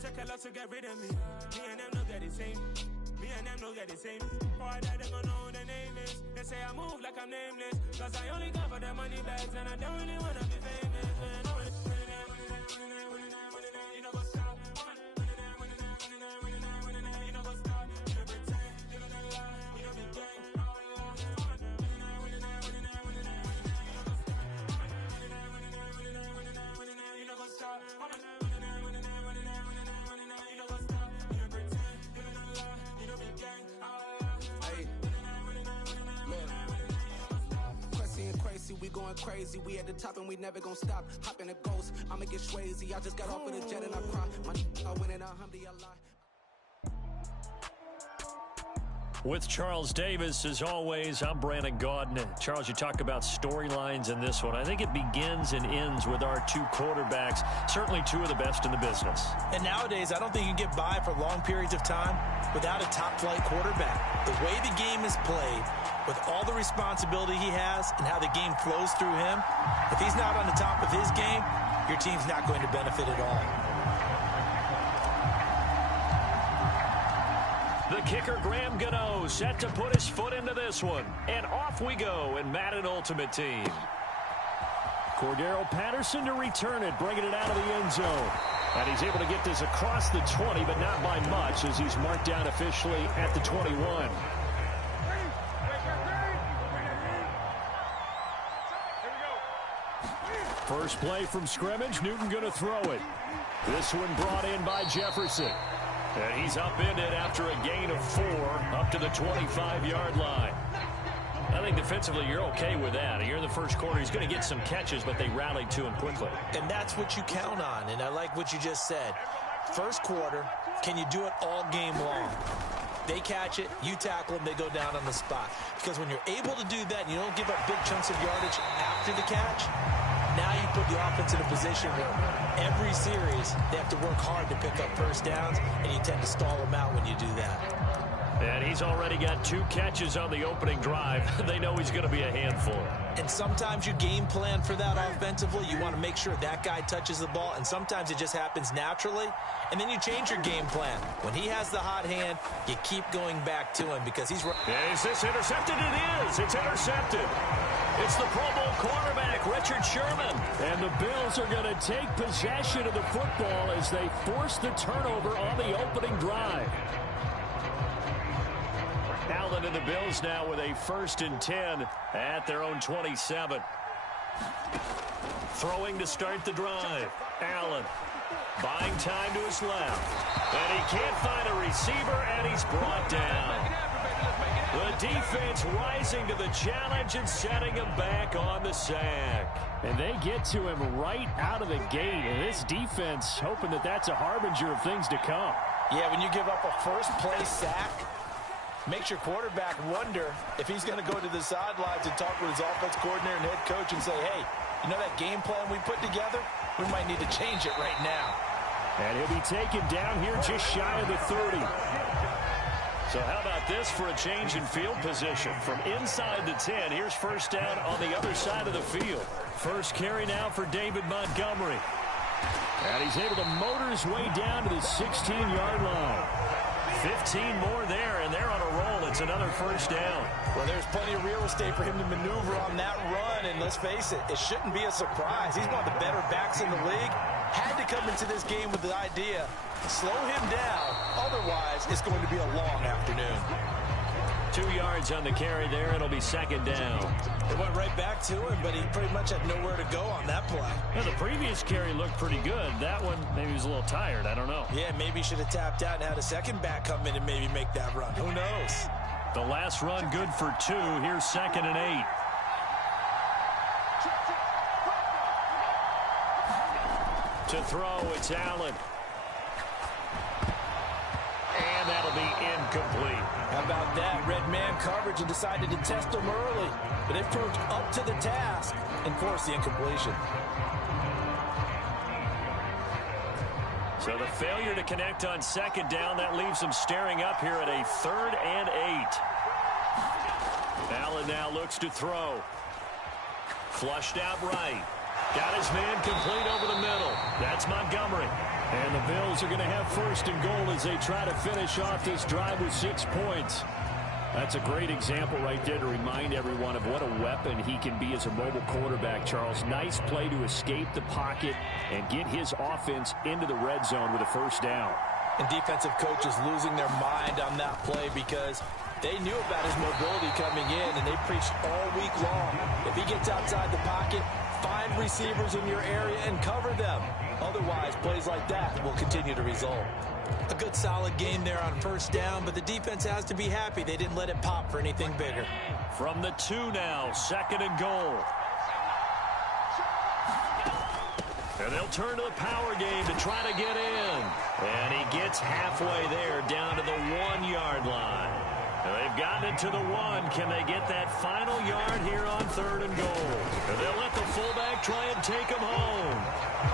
don't take a lot to get rid of me. Me and them don't get the same. Me and them don't get the same. Boy, that they gon' know who the name is. They say I move like I'm nameless. Cause I only come for the money bags and I don't really wanna be famous. You know what's up? You know what's up? You don't pretend, you don't lie, you don't be gang. You know what's up? We going crazy, we at the top and we never gonna stop. Hop in a ghost, I'ma get swayzy. I just got off of the jet and I cry. I win it, alhamdulillah. With Charles Davis, as always, I'm Brandon Gaudin. Charles, you talk about storylines in this one. I think it begins and ends with our two quarterbacks, certainly two of the best in the business. And nowadays, I don't think you can get by for long periods of time without a top-flight quarterback. The way the game is played, with all the responsibility he has and how the game flows through him, if he's not on the top of his game, your team's not going to benefit at all. The kicker, Graham Gano, set to put his foot into this one. And off we go in Madden Ultimate Team. Cordero Patterson to return it, bringing it out of the end zone. And he's able to get this across the 20, but not by much, as he's marked down officially at the 21. First play from scrimmage, Newton going to throw it. This one brought in by Jefferson. And he's upended after a gain of 4 up to the 25-yard line. I think defensively you're okay with that. You're in the first quarter. He's going to get some catches, but they rallied to him quickly. And that's what you count on, and I like what you just said. First quarter, can you do it all game long? They catch it, you tackle them, they go down on the spot. Because when you're able to do that and you don't give up big chunks of yardage after the catch, now you put the offense in a position where every series they have to work hard to pick up first downs, and you tend to stall them out when you do that. And he's already got 2 catches on the opening drive. They know he's going to be a handful. And sometimes you game plan for that offensively. You want to make sure that guy touches the ball, and sometimes it just happens naturally. And then you change your game plan. When he has the hot hand, you keep going back to him because he's... Is this intercepted? It is. It's intercepted. It's the Pro Bowl cornerback, Richard Sherman. And the Bills are going to take possession of the football as they force the turnover on the opening drive. Allen and the Bills now with a 1st and 10 at their own 27. Throwing to start the drive. Allen buying time to his left. And he can't find a receiver, and he's brought down. The defense rising to the challenge and setting him back on the sack. And they get to him right out of the gate. And this defense hoping that that's a harbinger of things to come. Yeah, when you give up a first-play sack, makes your quarterback wonder if he's going to go to the sidelines and talk with his offense coordinator and head coach and say, hey, you know that game plan we put together? We might need to change it right now. And he'll be taken down here just shy of the 30. So how about this for a change in field position? From inside the 10, here's first down on the other side of the field. First carry now for David Montgomery. And he's able to motor his way down to the 16-yard line. 15 more there, and they're on a roll. It's another first down. Well, there's plenty of real estate for him to maneuver on that run, and let's face it, it shouldn't be a surprise. He's one of the better backs in the league. Had to come into this game with the idea, slow him down, otherwise it's going to be a long afternoon. 2 yards on the carry there. It'll be second down. It went right back to him, but he pretty much had nowhere to go on that play. Well, the previous carry looked pretty good. That one, maybe he was a little tired. I don't know. Yeah, maybe he should have tapped out and had a second back come in and maybe make that run. Who knows? The last run good for 2. Here's 2nd and 8. To throw, it's Allen. And that'll be incomplete. How about that? Red man coverage and decided to test him early. But it proved up to the task and forced the incompletion. So the failure to connect on second down, that leaves them staring up here at a 3rd and 8. Allen now looks to throw. Flushed out right. Got his man complete over the middle. That's Montgomery. And the Bills are going to have first and goal as they try to finish off this drive with 6 points. That's a great example right there to remind everyone of what a weapon he can be as a mobile quarterback, Charles. Nice play to escape the pocket and get his offense into the red zone with a first down. And defensive coaches losing their mind on that play because they knew about his mobility coming in, and they preached all week long. If he gets outside the pocket, find receivers in your area and cover them. Otherwise, plays like that will continue to result. A good solid game there on first down, but the defense has to be happy they didn't let it pop for anything bigger. From the 2 now, second and goal. And they'll turn to the power game to try to get in. And he gets halfway there down to the 1-yard line. And they've gotten it to the 1. Can they get that final yard here on third and goal? And they'll let the fullback try and take him home.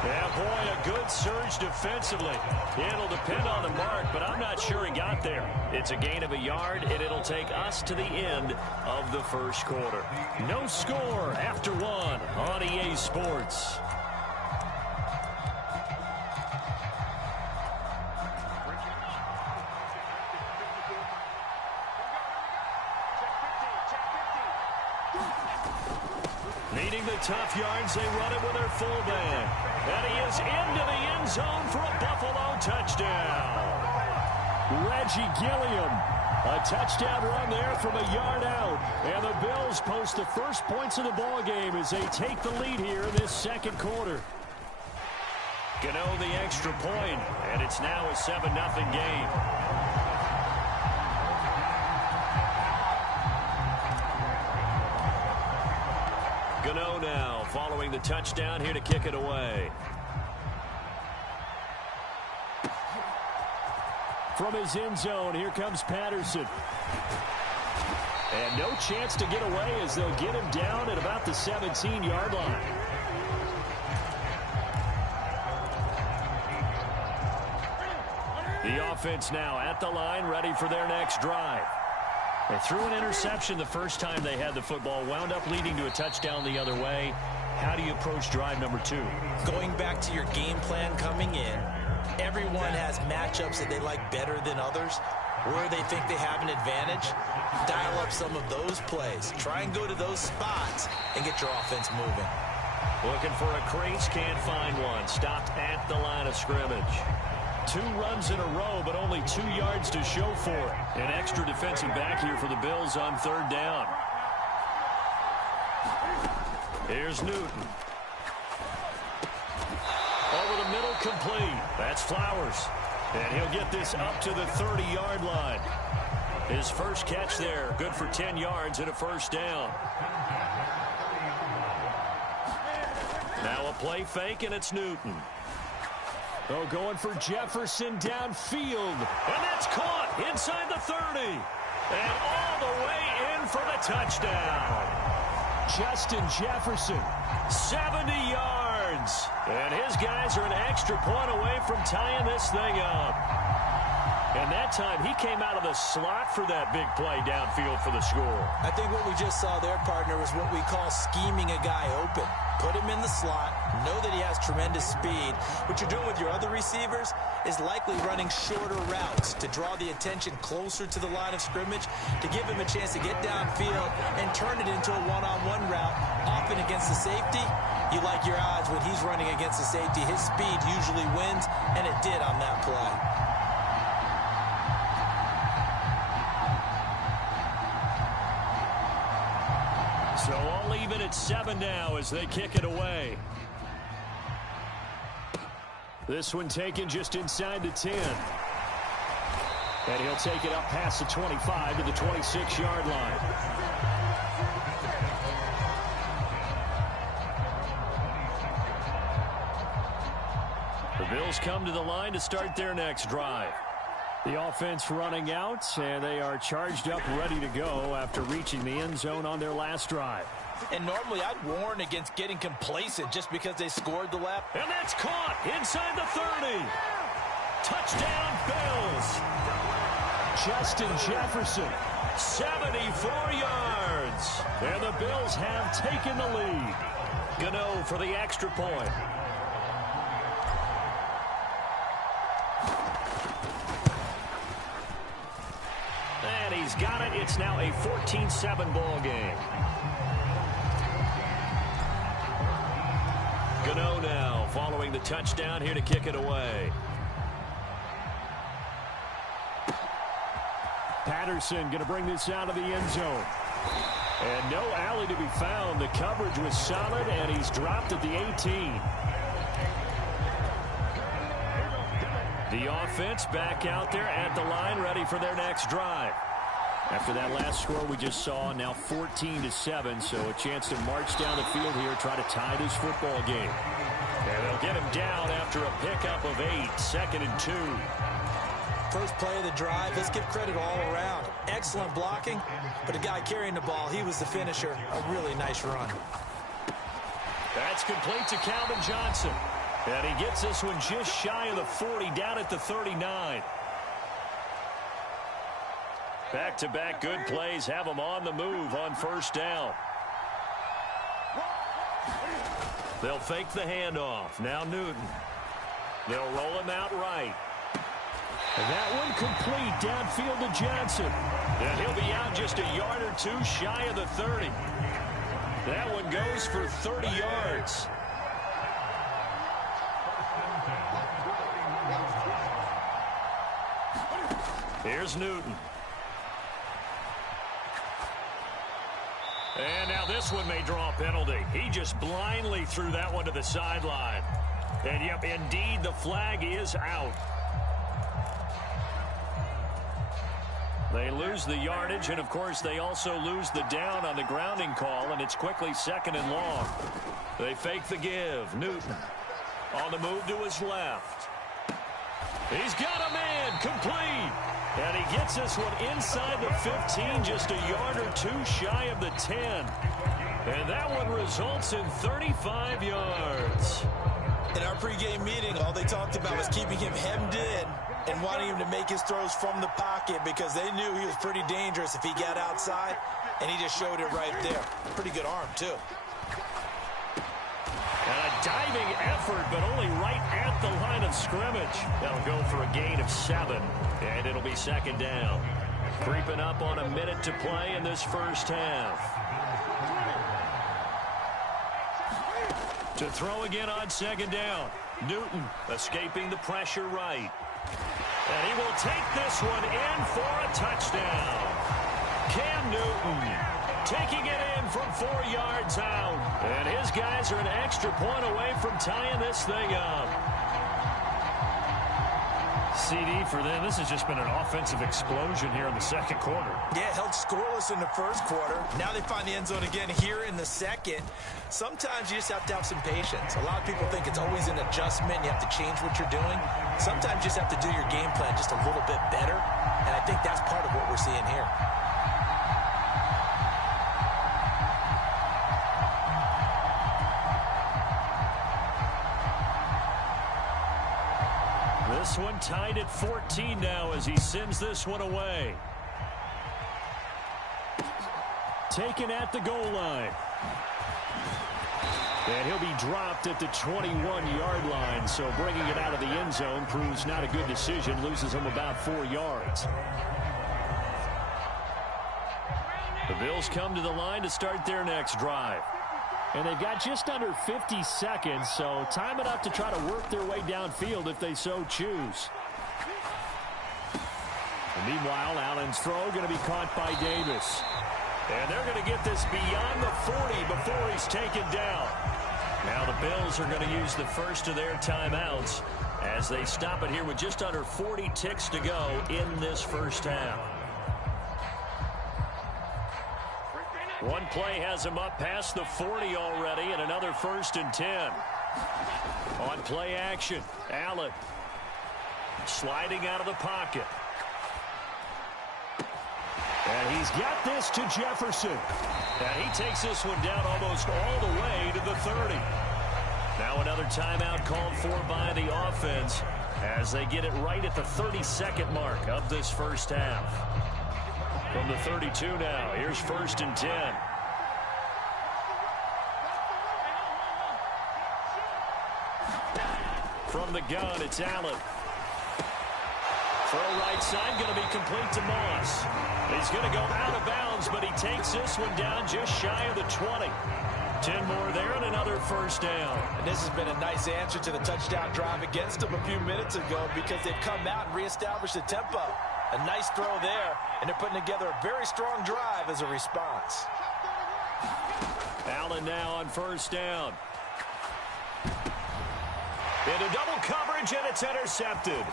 Yeah, boy, a good surge defensively. It'll depend on the mark, but I'm not sure he got there. It's a gain of a yard, and it'll take us to the end of the first quarter. No score after 1 on EA Sports. Needing the tough yards, they run it with their fullback. And he is into the end zone for a Buffalo touchdown. Reggie Gilliam, a touchdown run there from a yard out. And the Bills post the first points of the ball game as they take the lead here in this second quarter. Gano the extra point, and it's now a 7-0 game. Gano now following the touchdown here to kick it away. From his end zone, here comes Patterson. And no chance to get away as they'll get him down at about the 17-yard line. The offense now at the line, ready for their next drive. They threw an interception the first time they had the football, wound up leading to a touchdown the other way. How do you approach drive number 2? Going back to your game plan coming in, everyone has matchups that they like better than others, where they think they have an advantage. Dial up some of those plays. Try and go to those spots and get your offense moving. Looking for a crease, can't find one. Stopped at the line of scrimmage. 2 runs in a row, but only 2 yards to show for it. An extra defensive back here for the Bills on third down. Here's Newton. Over the middle, complete. That's Flowers. And he'll get this up to the 30-yard line. His first catch there, good for 10 yards and a first down. Now a play fake, and it's Newton. Oh, going for Jefferson downfield. And that's caught inside the 30. And all the way in for the touchdown. Justin Jefferson, 70 yards. And his guys are an extra point away from tying this thing up. And that time, he came out of the slot for that big play downfield for the score. I think what we just saw there, partner, is what we call scheming a guy open. Put him in the slot, know that he has tremendous speed. What you're doing with your other receivers is likely running shorter routes to draw the attention closer to the line of scrimmage, to give him a chance to get downfield and turn it into a one-on-one route, often against the safety. You like your odds when he's running against the safety. His speed usually wins, and it did on that play. So all even at 7 now as they kick it away. This one taken just inside the 10. And he'll take it up past the 25 to the 26-yard line. The Bills come to the line to start their next drive. The offense running out, and they are charged up, ready to go after reaching the end zone on their last drive. And normally I'd warn against getting complacent just because they scored the last. And that's caught inside the 30. Touchdown, Bills. Justin Jefferson, 74 yards. And the Bills have taken the lead. Gano for the extra point. He's got it. It's now a 14-7 ball game. Gano now following the touchdown here to kick it away. Patterson going to bring this out of the end zone. And no alley to be found. The coverage was solid, and he's dropped at the 18. The offense back out there at the line, ready for their next drive. After that last score we just saw, now 14-7, so a chance to march down the field here, try to tie this football game. And they'll get him down after a pickup of 8, 2nd and 2. First play of the drive, let's give credit all around. Excellent blocking, but the guy carrying the ball, he was the finisher. A really nice run. That's complete to Calvin Johnson. And he gets this one just shy of the 40, down at the 39. Back-to-back good plays have him on the move on first down. They'll fake the handoff. Now Newton. They'll roll him out right. And that one complete downfield to Johnson. And he'll be out just a yard or two shy of the 30. That one goes for 30 yards. Here's Newton. And now this one may draw a penalty. He just blindly threw that one to the sideline. And yep, indeed, the flag is out. They lose the yardage, and of course they also lose the down on the grounding call, and it's quickly 2nd and long. They fake the give. Newton on the move to his left. He's got a man, complete. And he gets this one inside the 15, just a yard or two shy of the 10. And that one results in 35 yards. In our pregame meeting, all they talked about was keeping him hemmed in and wanting him to make his throws from the pocket because they knew he was pretty dangerous if he got outside, and he just showed it right there. Pretty good arm, too. And a diving effort, but only right at the line of scrimmage. That'll go for a gain of 7, and it'll be 2nd down. Creeping up on a minute to play in this first half. To throw again on 2nd down. Newton escaping the pressure right. And he will take this one in for a touchdown. Cam Newton taking it in from 4 yards out. And his guys are an extra point away from tying this thing up. CD for them. This has just been an offensive explosion here in the second quarter. Yeah, held scoreless in the first quarter. Now they find the end zone again here in the second. Sometimes you just have to have some patience. A lot of people think it's always an adjustment. You have to change what you're doing. Sometimes you just have to do your game plan just a little bit better. And I think that's part of what we're seeing here. This one tied at 14 now as he sends this one away. Taken at the goal line. And he'll be dropped at the 21-yard line, so bringing it out of the end zone proves not a good decision, loses him about 4 yards. The Bills come to the line to start their next drive. And they've got just under 50 seconds, so time enough to try to work their way downfield if they so choose. And meanwhile, Allen's throw going to be caught by Davis. And they're going to get this beyond the 40 before he's taken down. Now the Bills are going to use the first of their timeouts as they stop it here with just under 40 ticks to go in this first half. One play has him up past the 40 already, and another 1st and 10. On play action, Allen sliding out of the pocket. And he's got this to Jefferson. And he takes this one down almost all the way to the 30. Now another timeout called for by the offense as they get it right at the 32nd mark of this first half. From the 32 now, here's 1st and 10. From the gun, it's Allen. Throw right side, going to be complete to Moss. He's going to go out of bounds, but he takes this one down just shy of the 20. 10 more there and another first down. And this has been a nice answer to the touchdown drive against them a few minutes ago because they've come out and reestablished the tempo. A nice throw there, and they're putting together a very strong drive as a response. Allen now on first down. Into double coverage, and it's intercepted.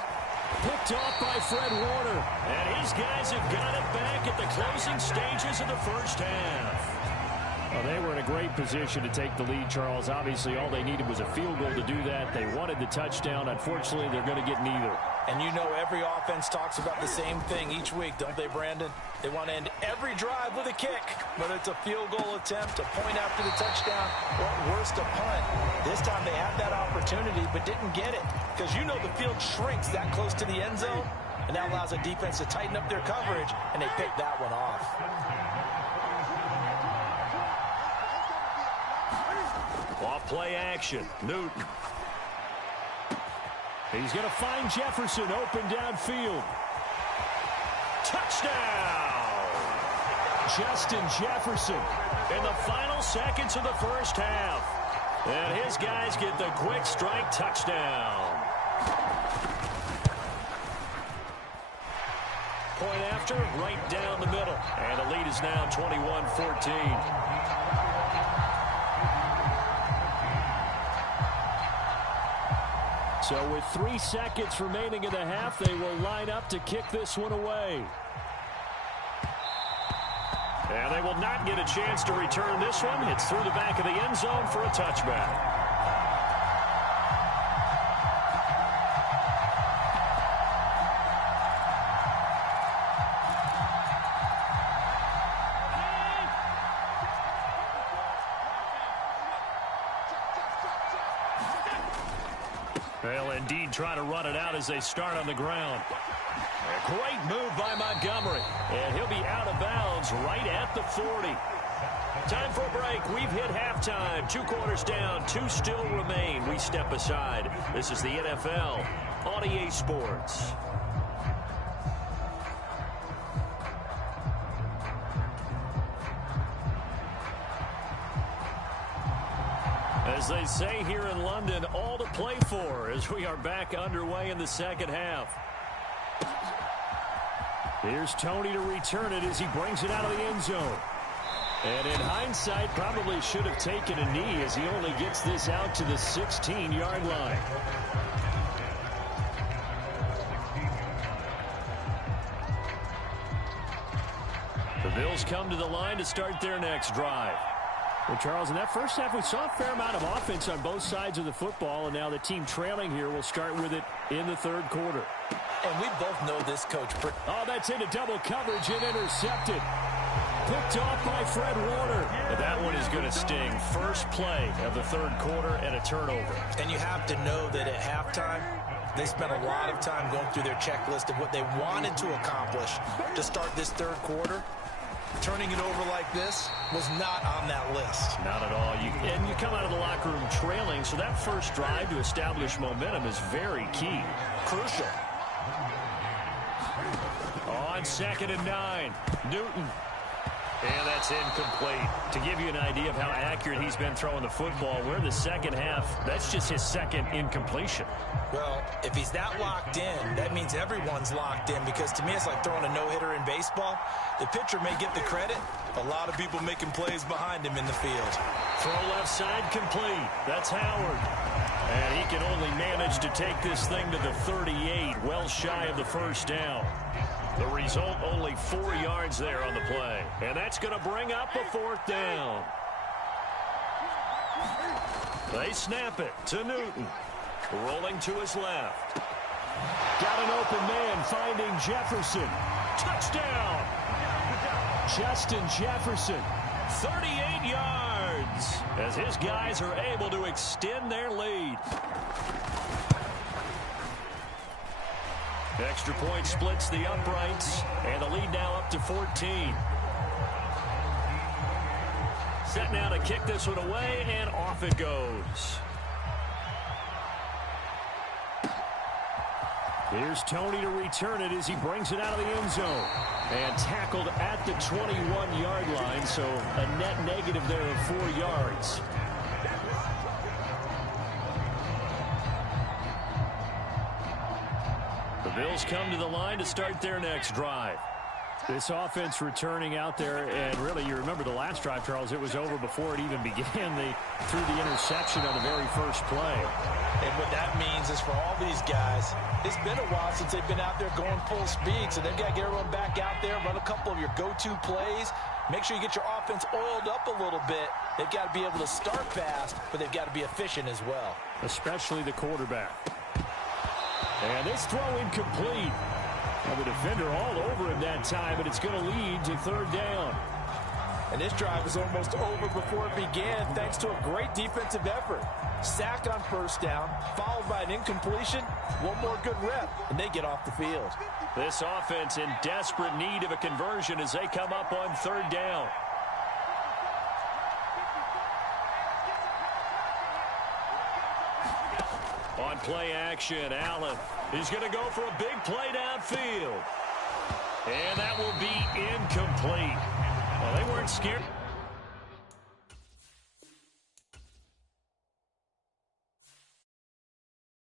Picked off by Fred Warner. And his guys have got it back at the closing stages of the first half. Well, they were in a great position to take the lead, Charles. Obviously, all they needed was a field goal to do that. They wanted the touchdown. Unfortunately, they're going to get neither. And you know every offense talks about the same thing each week, don't they, Brandon? They want to end every drive with a kick, whether it's a field goal attempt, a point after the touchdown, or at worst, a punt. This time they had that opportunity but didn't get it because you know the field shrinks that close to the end zone, and that allows a defense to tighten up their coverage, and they picked that one off. Off play action. Newton. He's going to find Jefferson open downfield. Touchdown! Justin Jefferson in the final seconds of the first half. And his guys get the quick strike touchdown. Point after, right down the middle. And the lead is now 21-14. So with 3 seconds remaining in the half, they will line up to kick this one away. And they will not get a chance to return this one. It's through the back of the end zone for a touchback. They'll indeed try to run it out as they start on the ground. A great move by Montgomery. And he'll be out of bounds right at the 40. Time for a break. We've hit halftime. 2 quarters down. 2 still remain. We step aside. This is the NFL on EA Sports. As they say here in London, all to play for as we are back underway in the second half. Here's Tony to return it as he brings it out of the end zone. And in hindsight, probably should have taken a knee as he only gets this out to the 16-yard line. The Bills come to the line to start their next drive. Well, Charles, in that first half, we saw a fair amount of offense on both sides of the football, and now the team trailing here will start with it in the third quarter. And we both know this, Coach. Oh, that's into double coverage and intercepted. Picked off by Fred Warner. And that one is going to sting. First play of the third quarter and a turnover. And you have to know that at halftime, they spent a lot of time going through their checklist of what they wanted to accomplish to start this third quarter. Turning it over like this was not on that list. Not at all. And you come out of the locker room trailing, so that first drive to establish momentum is very key. Crucial. On 2nd and 9, Newton. And that's incomplete. To give you an idea of how accurate he's been throwing the football, we're in the second half. That's just his second incompletion. Well, if he's that locked in, that means everyone's locked in, because to me it's like throwing a no-hitter in baseball. The pitcher may get the credit. A lot of people making plays behind him in the field. Throw left side complete. That's Howard. And he can only manage to take this thing to the 38, well shy of the first down. The result, only 4 yards there on the play. And that's going to bring up a 4th down. They snap it to Newton. Rolling to his left. Got an open man finding Jefferson. Touchdown! Justin Jefferson, 38 yards, as his guys are able to extend their lead. Extra point splits the uprights, and the lead now up to 14. Set now to kick this one away, and off it goes. Here's Tony to return it as he brings it out of the end zone. And tackled at the 21-yard line, so a net negative there of 4 yards. The Bills come to the line to start their next drive. This offense returning out there, and really, you remember the last drive, Charles, it was over before it even began. They threw the interception on the very first play. And what that means is for all these guys, it's been a while since they've been out there going full speed, so they've got to get everyone back out there, run a couple of your go-to plays, make sure you get your offense oiled up a little bit. They've got to be able to start fast, but they've got to be efficient as well. Especially the quarterback. And this throw incomplete. Well, the defender all over him that time, but it's going to lead to third down. And this drive was almost over before it began thanks to a great defensive effort. Sack on first down, followed by an incompletion, one more good rep, and they get off the field. This offense in desperate need of a conversion as they come up on third down. On play action, Allen is going to go for a big play downfield. And that will be incomplete. Well, they weren't scared.